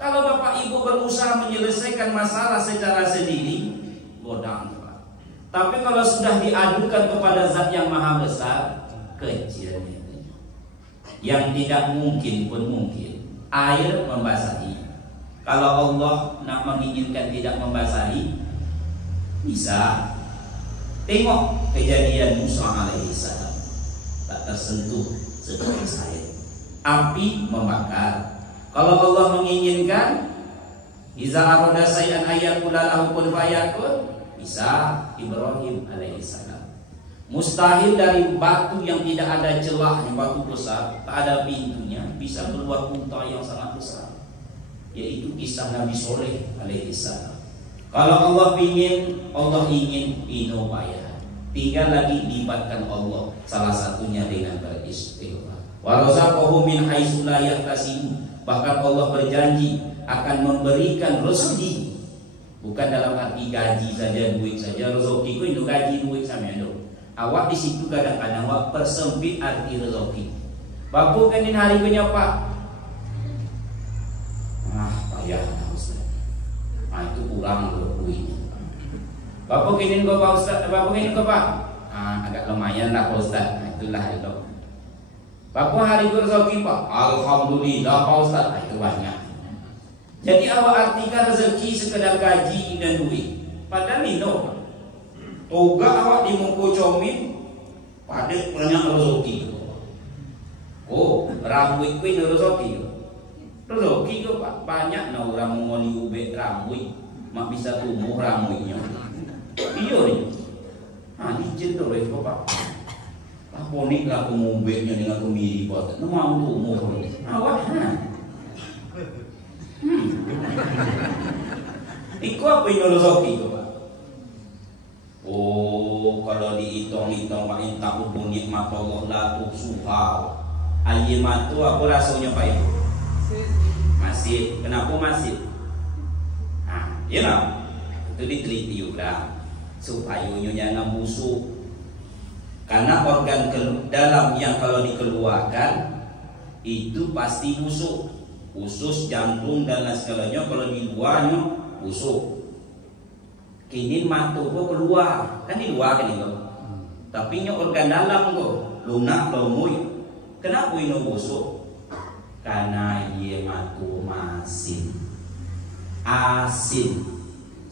Kalau Bapak Ibu berusaha menyelesaikan masalah secara sendiri, godang. Tapi kalau sudah diadukan kepada zat yang maha besar, kecilnya. Yang tidak mungkin pun mungkin. Air membasahi. Kalau Allah nak menginginkan tidak membasahi, bisa. Tengok kejadian Musa alaihissalam, tak tersentuh setetes air. Api membakar. Kalau Allah menginginkan, iza arada sayyan ayakula lahu kun fayakun, bisa. Ibrahim alaihissalam. Mustahil dari batu yang tidak ada celahnya, batu besar, tak ada pintunya, bisa keluar unta yang sangat besar. Yaitu kisah Nabi Soleh alaihissalam. Kalau Allah ingin inupaya. Tinggal lagi libatkan Allah, salah satunya dengan beristighfar. Wa razaqahu min haitsu la yahtasib. Bahkan Allah berjanji akan memberikan rezeki, bukan dalam arti gaji saja, duit saja. Rezeki itu gaji duit sama itu. Awak di situ kadang-kadang awak persempit arti rezeki. Bapak kan ini hari punya Pak. Payah Ustaz. Itu kurang duitnya. Bapak kinin kau Pak Ustaz, Bapak kinin kau Pak. Agak lumayan lah Pak Ustaz. Itulah itu. Bapak hari rezeki Pak. Alhamdulillah Pak Ustaz. Itu banyak. Jadi awak artikan rezeki sekedar gaji dan duit. Padahal minum. Toga awak di muka comit, pada banyak rezeki. Oh, rambut kuih rezeki. Rezeki tu Pak, banyak na orang mengoni ubek rambut, mak bisa tumbuh rambutnya. Iya ni. Licin tu rek Pak. Apa ni lah aku ubeknya dengan kemiri Pak. Nu mau tumbuh. Awak Iku apa ini rezeki tu Pak? Oh, kalau dihitung-hitung Pak Intak hubung nikmat Allah la tuhsuha. Ayat tu apa rasanya Pak itu? Masih. Kenapa masih? Ya lah. Itu diteliti juga supaya jangan busuk. Karena organ dalam yang kalau dikeluarkan itu pasti busuk. Usus, jantung dan lain segalanya kalau di luarnya busuk. Kini mata kok keluar, kan di luar kan itu. Tapi nya organ dalam kok lunak lomoy. Kenapa ini busuk? Karena ia mata masin. Asin.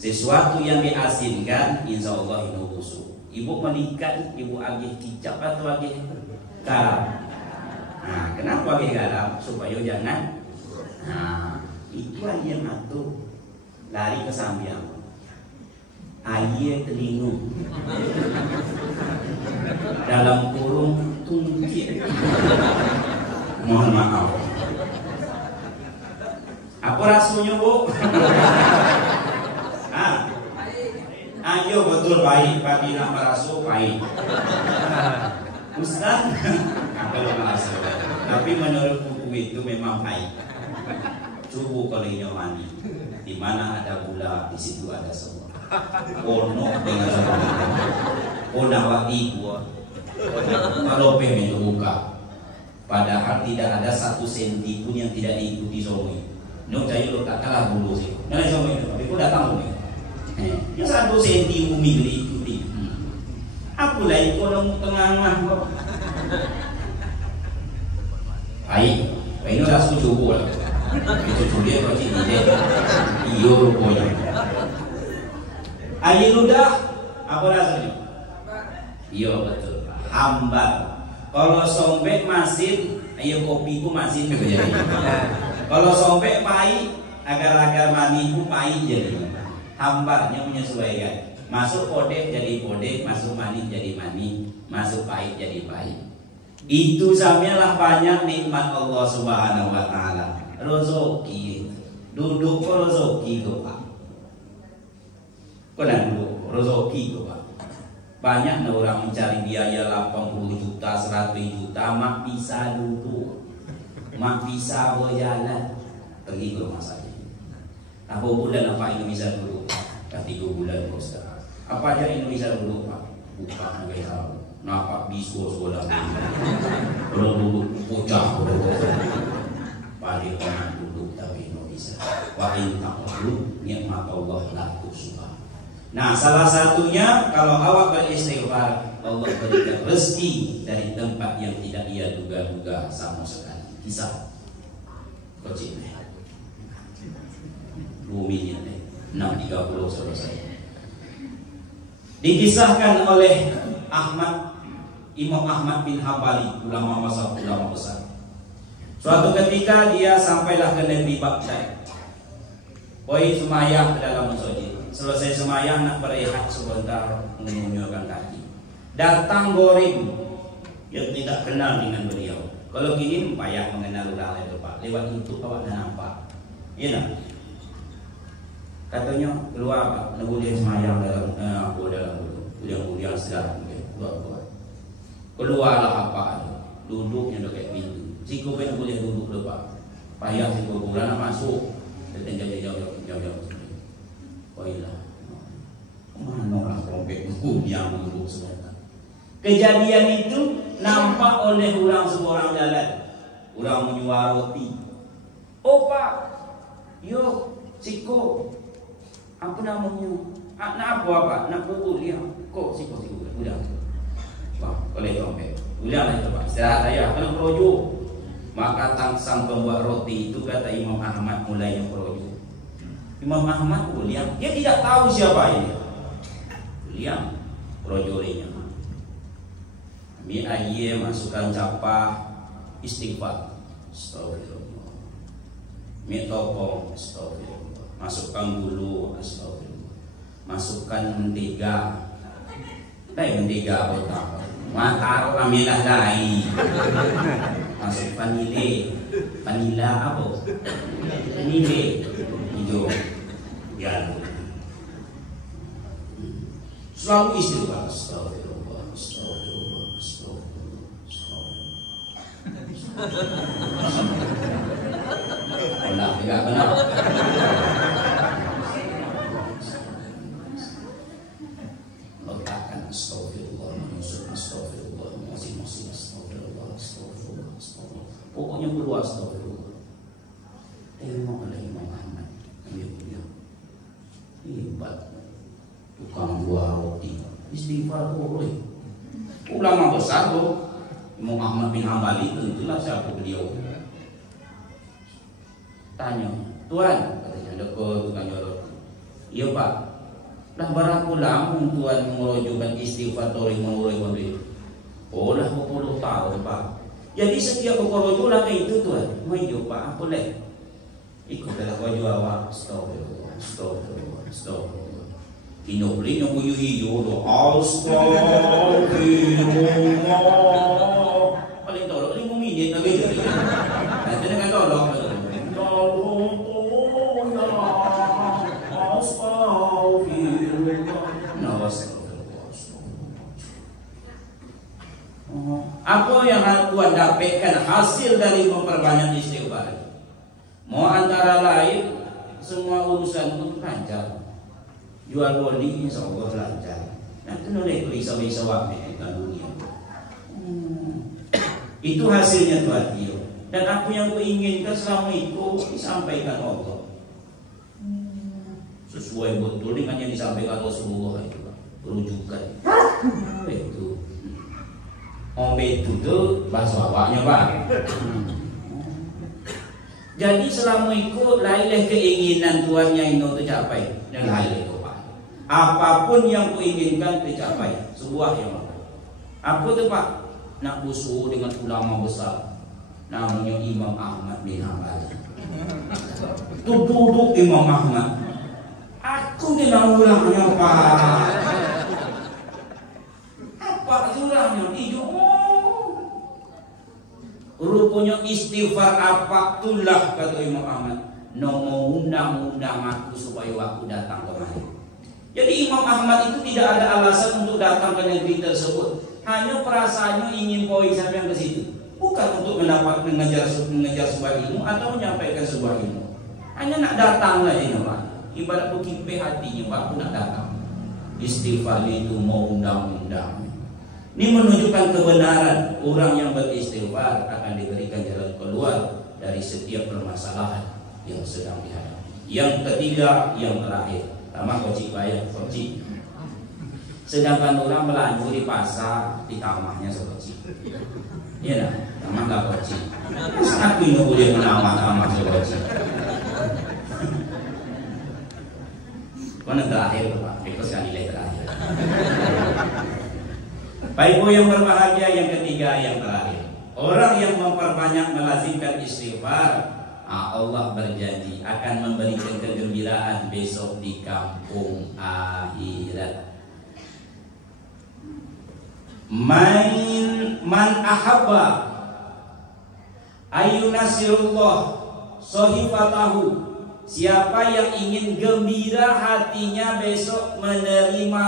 Sesuatu yang diasinkan insya Allah ini busuk. Ibu menikah, ibu agih kicap atau agih garam. Kenapa agih garam? Supaya jangan. Itu aja mata lari ke sambiang. Ayah telingu dalam kurung tungkit. Mohon maaf. Apa rasanya Bu? Ayo betul baik. Padi nak merasa baik. Ustaz, kalau merasa. Tapi menurut buku itu memang baik. Cubu kalau mani. Di mana ada gula, di situ ada semua. Ono dengan sama. Ona wati gua. Kalau pengen buka. Padahal tidak ada 1 senti pun yang tidak diikuti somi. No saya lo tak kalah dulu sih. Nah somi itu, tapi aku datang somi. Yang 1 senti bumi diikuti. Aku lah itu orang tengah kok. Baik, ini dah cukup lah. Itu dia kau cik dia. Iyo rupanya. Air ludah apa rasanya? Iya betul. Hambar. Kalau sombek masin, ayo kopi ku masin jadi. Kalau sombek pahit, agar-agar mani ku pahit jadi. Hambarnya menyesuaikan. Masuk podek jadi podek, masuk manis jadi manis, masuk pahit jadi pahit. Itu samalah banyak nikmat Allah Subhanahu wa taala. Rezeki. Duduk kok rezeki kok Pak. Kena dulu rezeki itu Pak. Banyak orang mencari biaya 80 juta, 100 juta, mak bisa duduk, mak bisa berjalan, pergi ke rumah sakit. Apa bulan apa ini bisa duduk? 3 bulan Ustaz. Apa aja ini bisa duduk Pak? Bukan guys, nampak bisu sekolah. Kalau duduk pecah. Paling orang duduk tapi tidak bisa. Wa in ta'udhu nikmat Allah la tuhsuha. Nah, salah satunya kalau awak beristighfar, Allah berikan rezeki dari tempat yang tidak ia duga-duga sama sekali. Kisah kecil nih, 2 menit nih, 6.30 selesai. Dikisahkan oleh Imam Ahmad bin Hambali, ulama mazhab ulama besar. Suatu ketika dia sampailah ke negeri Baghdad. Boy semayang ke dalam masjid. Selesai semayang nak berehat sebentar, mengunyahkan kaki. Datang goreng yang tidak kenal dengan beliau. Kalau gini payah mengenal orang lain Pak. Lewat YouTube awak dah nampak. Iya nak? Katanya keluar Pak, nak boleh semayang dalam aku dalam kuliah sejarah keluar. Keluarlah apa? Duduknya dekat pintu. Siku pun boleh duduk depan. Payah siku bulan nak masuk. Dan jauh. Wailah. Mana orang rompet yang duduk sebentar. Kejadian itu nampak oleh orang seorang jalan. Orang menjual roti. Oh Pak, yo, Siko, apa namanya? Nak apa? Nak pukul dia. Kok Siko? Udah. Wah, boleh rompet. Udahlah itu Pak. Istirahat saya, kena projo. Maka sang pembuat roti itu kata Imam Ahmad mulai yang projo. Imam Ahmad William, dia tidak tahu siapa ini. William, projorinya. Mi aye masukkan capa istighfar. Astagfirullah. Mi topong, astagfirullah. Masukkan gulu, astagfirullah. Masukkan mentega. Mentega apa? Taruh aminah dai. Masuk vanila apa? Vanila hijau. Ya. Selalu istighfar. Astagfirullah. Allah, enggak benar. Letakkan astagfirullah, astagfirullah, masing-masing astagfirullah. Pokoknya berdoa astagfirullah. Tengok oleh Imam Ahmad. Hebat. Tukang buah roti. Istighfar boleh. Ulama besar tuh. Imam Ahmad bin Hambali tentulah siapa beliau. Tanya, Tuan, katanya dekat tukang jual roti. Iya Pak. Dah berapa lama Tuan mengerojokan istighfar tori mengurai. Oh dah 40 tahun Pak. Jadi setiap berkorojo lah kayak itu Tuan. Mayo Pak, boleh. Ikut dalam korojo awak. Astagfirullah. Kinobli yang punya hiyo do. Astagfirullah. Paling tolong 5 minit lagi. Nanti dengan tolong. Apa yang Tuhan dapatkan hasil dari memperbanyak istighfar? Mau antara lain semua urusan itu lancar. Jual beli insya Allah lancar. Nanti nolak bisa waktu dunia. Itu hasilnya Tuhan dia. Dan apa yang kuinginkan selama itu disampaikan Allah. Sesuai betul dengan yang disampaikan Rasulullah itu. Rujukan. Itu. Itu tuh bahasa awaknya Pak. Jadi selama itu lailah keinginan Tuhan yang itu tercapai dan lailah itu Pak. Apapun yang kuinginkan tercapai, sebuah yang apa? Apa tuh Pak? Nak usul dengan ulama besar, namanya Imam Ahmad bin Hambali. Duduk Imam Ahmad. Aku dengan ulangnya Pak. Apa ulangnya? Rupanya istighfar apa tulah kata Imam Ahmad. No undang-undang aku supaya aku datang kemari. Jadi Imam Ahmad itu tidak ada alasan untuk datang ke negeri tersebut. Hanya perasaannya ingin poin sampai ke situ. Bukan untuk mengejar sebuah ilmu atau menyampaikan sebuah ilmu. Hanya nak datang saja Pak. Ibarat bekipe hatinya Pak, aku nak datang. Istighfar itu mau undang-undang. Ini menunjukkan kebenaran orang yang beristighfar akan diberikan jalan keluar dari setiap permasalahan yang sedang dihadapi. Yang ketiga, yang terakhir, tambah kocik bayar kocik. Sedangkan orang belanja di pasar di tamahnya sekocik. Iya dah, tamah nggak kocik. Aku ini boleh menawar-nawar sekocik. Mana terakhir Pak? Itu sekali nilai terakhir. Baik yang berbahagia, yang ketiga yang terakhir. Orang yang memperbanyak melazimkan istighfar, Allah berjanji akan memberikan kegembiraan besok di kampung akhirat. Man ahabba ayunasirullah sahifatahu. Siapa yang ingin gembira hatinya besok menerima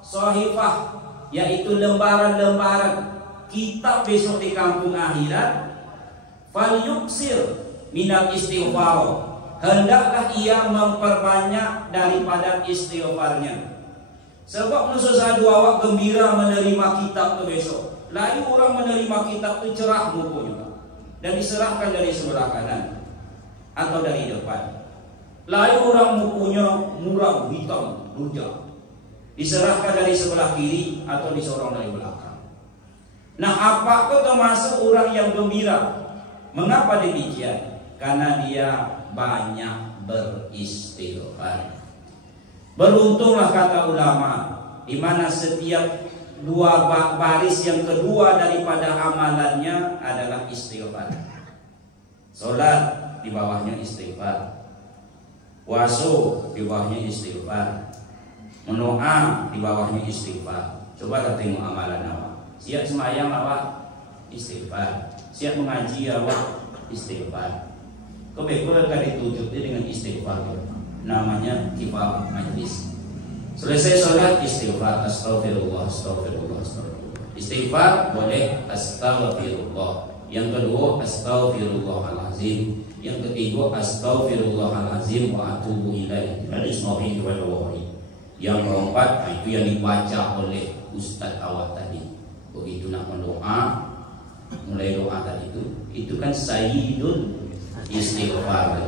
sahifah, yaitu lembaran-lembaran kitab besok di kampung akhirat, falyuksir minal istighfar, hendaklah ia memperbanyak daripada istighfarnya. Sebab nusa dua awak gembira menerima kitab itu besok, lain orang menerima kitab itu cerah mukunya dan diserahkan dari sebelah kanan atau dari depan. Lain orang mukunya muram hitam rujak, diserahkan dari sebelah kiri atau disorong dari belakang. Nah, apakah termasuk orang yang gembira? Mengapa demikian? Karena dia banyak beristighfar. Beruntunglah kata ulama, di mana setiap dua baris yang kedua daripada amalannya adalah istighfar. Salat di bawahnya istighfar, puasa di bawahnya istighfar, mendoa di bawahnya istighfar. Coba kita tengok amalan awak. Siap semayang awak istighfar, siap mengaji awak istighfar. Kebekuan kan ditutup dengan istighfar. Namanya kifah majlis. Selesai sholat istighfar, astagfirullah, astagfirullah, astagfirullah. Istighfar boleh astagfirullah. Yang kedua astagfirullahalazim. Yang ketiga astagfirullahalazim wa atubu ilaih. Hadis Nabi kepada wahai. Yang keempat itu yang dibaca oleh ustaz awak tadi. Begitu nak mendoa, mulai doa tadi itu kan sayyidul istighfar.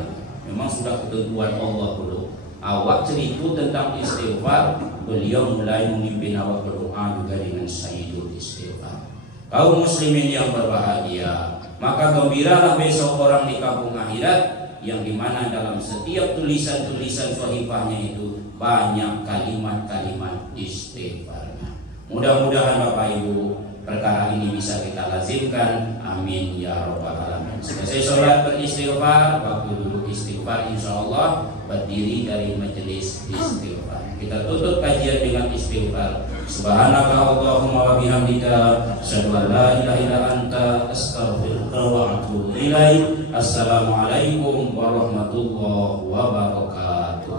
Memang sudah ketentuan Allah dulu. Awak cerita tentang istighfar, beliau mulai memimpin awak berdoa juga dengan sayyidul istighfar. Kaum muslimin yang berbahagia, maka gembiralah besok orang di kampung akhirat, yang dimana dalam setiap tulisan-tulisan sahifahnya itu banyak kalimat-kalimat istighfarnya. Mudah-mudahan Bapak Ibu perkara ini bisa kita lazimkan. Amin ya rabbal alamin. Selesai sholat beristighfar, waktu duduk istighfar, insyaallah berdiri dari majelis istighfar. Kita tutup kajian dengan istighfar. Subhanaka Allahumma wa bihamdika, asyhadu an la ilaha illa anta, astaghfiruka wa atubu ilaik. Assalamualaikum warahmatullahi wabarakatuh.